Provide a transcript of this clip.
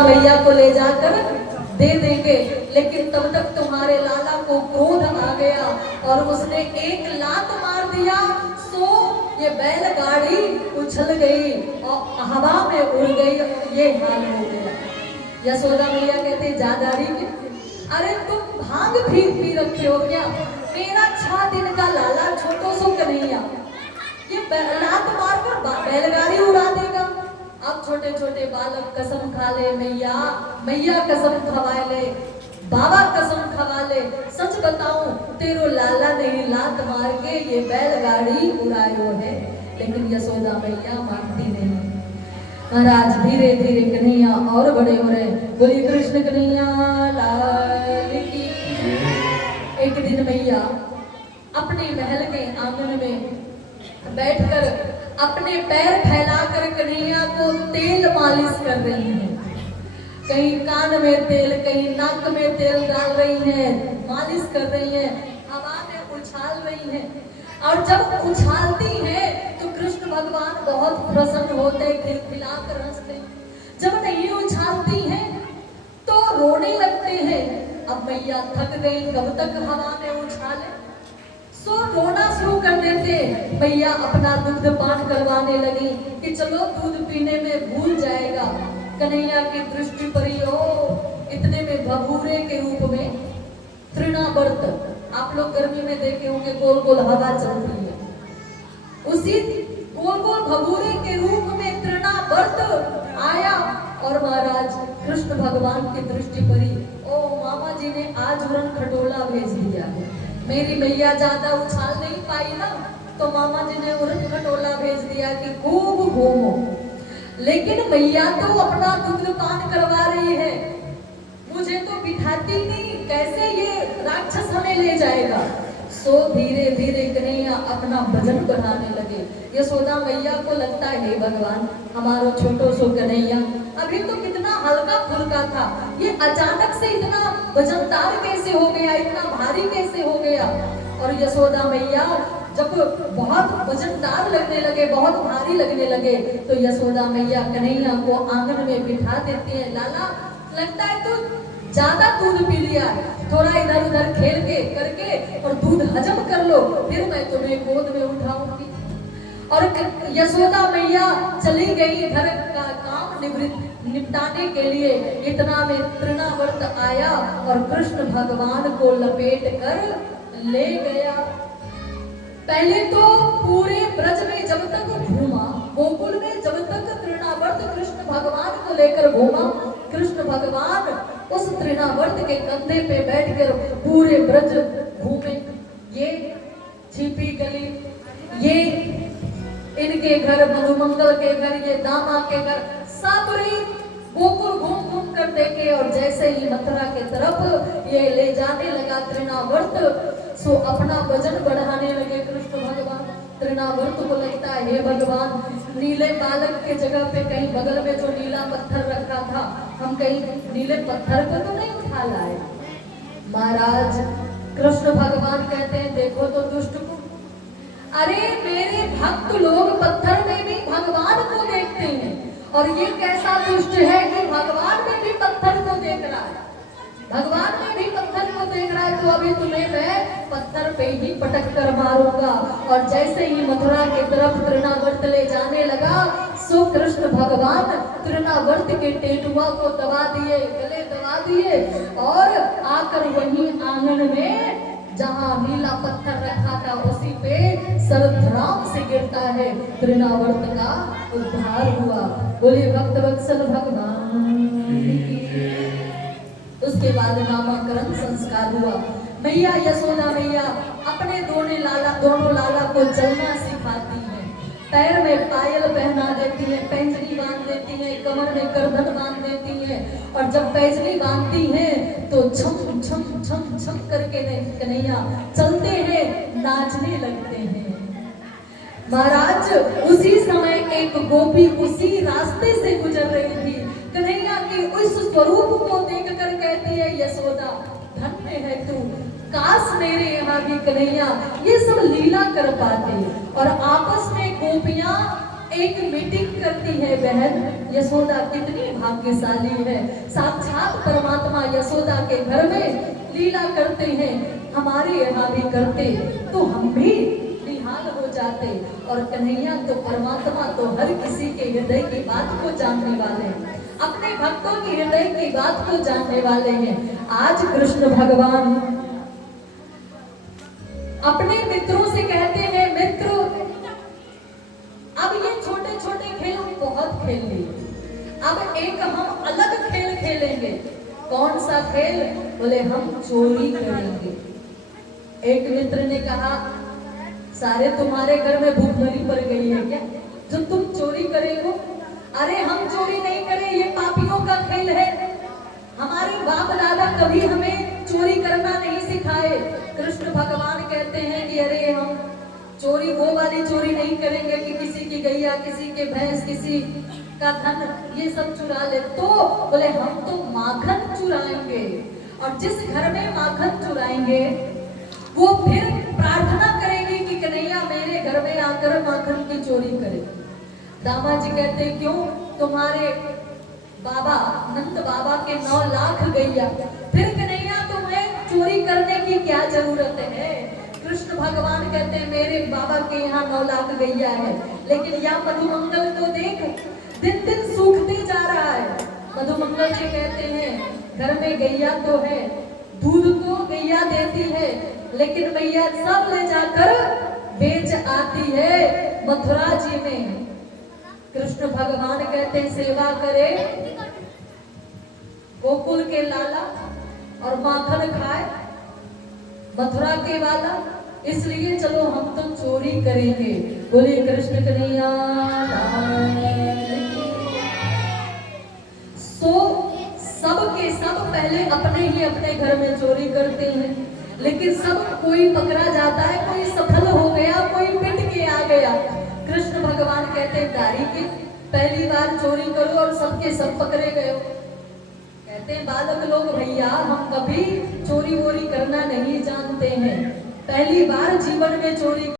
मैया को ले जाकर दे देंगे, लेकिन तब तक तुम्हारे लाला को क्रोध आ गया और उसने एक लात मार दिया। सो ये बैलगाड़ी उछल गई और हवा में उड़ गई। ये हाल हो गया। यशोदा मैया कहते जादारी के, अरे तुम भांग पी रखे हो क्या? मेरा 6 दिन का लाला छोटो सो कन्हैया ये लात मारकर बैलगाड़ी उड़ा देगा। अब छोटे छोटे बालक कसम खा ले, मैया मैया कसम खवा ले, बाबा कसम खवा ले, सच बताऊं तेरो लाला ने लात मार के ये बैलगाड़ी उड़ायो है। लेकिन यशोदा मैया मानती नहीं। महाराज धीरे धीरे कन्हैया और बड़े हो रहे। बोलिए कृष्ण कन्हैया लाल की। एक दिन मैया अपने महल के आंगन में बैठकर अपने पैर फैलाकर कन्हैया को तेल मालिश कर रही हैं। कहीं कान में तेल, कहीं नाक में तेल डाल रही हैं, मालिश कर रही हैं, हवा में उछाल रही हैं। और जब उछालती हैं तो कृष्ण भगवान बहुत प्रसन्न होते, खिलखिलाकर हंसते। जब नहीं उछालती हैं तो रोने लगते हैं। अब मैया थक गई, कब तक हवा में उछाले? सो रोना शुरू कर देते। मैया अपना दूध पान करवाने लगी कि चलो दूध पीने में भूल जाएगा। कन्हैया की दृष्टि पड़ी, ओ इतने में भभूरे के रूप में तृणावर्त, आप लोग गर्मी में देखे होंगे गोल गोल हवा चलती है, उसी गोल गोल भभूरे के रूप में तृणावर्त आया और महाराज कृष्ण भगवान की दृष्टि पड़ी। ओ मामा जी ने आज उड़न खटोला भेज दिया है। मेरी मैया ज्यादा उछाल नहीं पाई ना, तो मामा जी ने उड़न खटोला भेज दिया कि खूब घूमो। लेकिन मैया तो अपना दूध पान करवा रही है, मुझे तो बिठाती नहीं, कैसे ये राक्षस हमें ले जाएगा? सो धीरे धीरे कन्हैया अपना वजन बढ़ाने लगे। यशोदा मैया को लगता है हे भगवान हमारा छोटो सो कन्हैया अभी तो कितना हल्का फुल्का था, ये अचानक से इतना वजनदार कैसे हो गया, इतना भारी कैसे हो गया? और यशोदा मैया जब बहुत वजनदार लगने लगे, बहुत भारी लगने लगे, तो यशोदा मैया कन्हैया को आंगन में बिठा देती है। लाला लगता है तू ज्यादा दूध पी लिया, थोड़ा इधर उधर खेल के करके और दूध हजम कर लो, फिर मैं तुम्हें गोद में उठाऊंगी। और यशोदा मैया चली गई घर का काम निपटाने के लिए। इतना में तृणावर्त आया और कृष्ण भगवान को लपेट कर ले गया। पहले तो पूरे ब्रज में जब तक घूमा, गोकुल में जब तक तृणावर्त कृष्ण भगवान को लेकर घूमा, कृष्ण भगवान उस तृणावर्त के कंधे पे बैठकर पूरे ब्रज घूमे। ये छिपी गली, ये इनके घर, मधुमंगल के घर, ये दामा के घर, सब गोकुल घूम घूम कर देखे। और जैसे ही मथुरा के तरफ ये ले जाने लगा तृणावर्त, सो अपना वजन बढ़ाने लगे कृष्ण भगवान। तृणावर्त को लगता है हे भगवान नीले बालक के जगह पे कहीं बगल में जो नीला पत्थर रखा था, हम कहीं नीले पत्थर को तो नहीं उठा लाए। महाराज कृष्ण भगवान कहते हैं देखो तो दुष्ट को, अरे मेरे भक्त लोग पत्थर में भी भगवान को देखते हैं, और ये कैसा दुष्ट है कि भगवान में भी पत्थर को देख रहा है, भगवान में भी पत्थर को देख रहा है। तो अभी तुम्हें मैं पत्थर पे ही पटक कर मारूंगा। और जैसे ही मथुरा की तरफ तृणावर्त ले जाने लगा, सो कृष्ण भगवान तृणावर्त के टेटुआ को दबा दिए, गले दबा दिए, और आकर वहीं आंगन में जहां नीला पत्थर रखा था उसी पे सरधराम से गिरता है। तृणावर्त का उद्धार हुआ। बोलिए भक्त वत्सल भगवान की। उसके बाद नामकरण संस्कार हुआ। मैया यशोदा मैया अपने दोनों लाला को चलना सिखाती हैं, पैर में पायल पहना देती हैं, पैंजरी बांध देती हैं, कमर में करधन बांध देती हैं। और जब पैंजरी बांधती हैं तो छम छम छम छम करके कन्हैया चलते हैं, नाचने लगते हैं। महाराज उसी समय एक गोपी उसी रास्ते से गुजर रही थी। कन्हैया के उस स्वरूप को देखकर कहती है यशोदा धन्य है तू, काश मेरे यहाँ भी कन्हैया ये सब लीला कर पाते। और आपस में गोपियां एक मीटिंग करती है बहन यशोदा, कितनी भाग्यशाली है। साक्षात परमात्मा यशोदा के घर में लीला करते हैं, हमारे यहाँ भी करते तो हम भी निहाल हो जाते। और कन्हैया तो परमात्मा तो हर किसी के हृदय की बात को जानने वाले हैं, अपने भक्तों की हृदय की बात को जानने वाले हैं। आज कृष्ण भगवान अपने मित्रों से कहते हैं, मित्र अब ये छोटे छोटे खेल हम बहुत खेल लिए, अब एक हम अलग खेल खेलेंगे। कौन सा खेल? बोले हम चोरी करेंगे। एक मित्र ने कहा, सारे तुम्हारे घर में भूखमरी पड़ गई है क्या जो तुम चोरी करेगो? अरे हम चोरी नहीं करें, ये पापियों का खेल है। हमारे बाप दादा कभी हमें चोरी करना नहीं सिखाए। कृष्ण भगवान कहते हैं कि अरे हम चोरी वो वाली चोरी नहीं करेंगे कि किसी की गैया, किसी के भैंस, किसी का धन ये सब चुरा ले। तो बोले हम तो माखन चुराएंगे, और जिस घर में माखन चुराएंगे वो फिर प्रार्थना करेगी कि कन्हैया मेरे घर में आकर माखन की चोरी करे। दामा जी कहते क्यों? तुम्हारे बाबा नंद बाबा के 9 लाख गैया, फिर कन्हैया तुम्हें चोरी करने की क्या जरूरत है? कृष्ण भगवान कहते हैं मेरे बाबा के यहाँ 9 लाख गैया है, लेकिन यहाँ मधुमंगल को देख, दिन दिन सूखते जा रहा है। मधुमंगल जी कहते हैं घर में गैया तो है, दूध तो गैया देती है, लेकिन मैया सब ले जाकर बेच आती है मथुरा जी में। कृष्ण भगवान कहते हैं सेवा करे गोकुल के लाला और माखन खाए मथुरा के वाला, इसलिए चलो हम तो चोरी करेंगे। बोले कृष्ण कन्हैया। सो सब के सब पहले अपने ही अपने घर में चोरी करते हैं, लेकिन सब कोई पकड़ा जाता है, कोई सफल हो गया, कोई पिट के आ गया। कृष्ण भगवान कहते हैं दारी के पहली बार चोरी करो और सबके सब पकड़े गए। कहते हैं बालक लोग भैया हम कभी चोरी वोरी करना नहीं जानते हैं, पहली बार जीवन में चोरी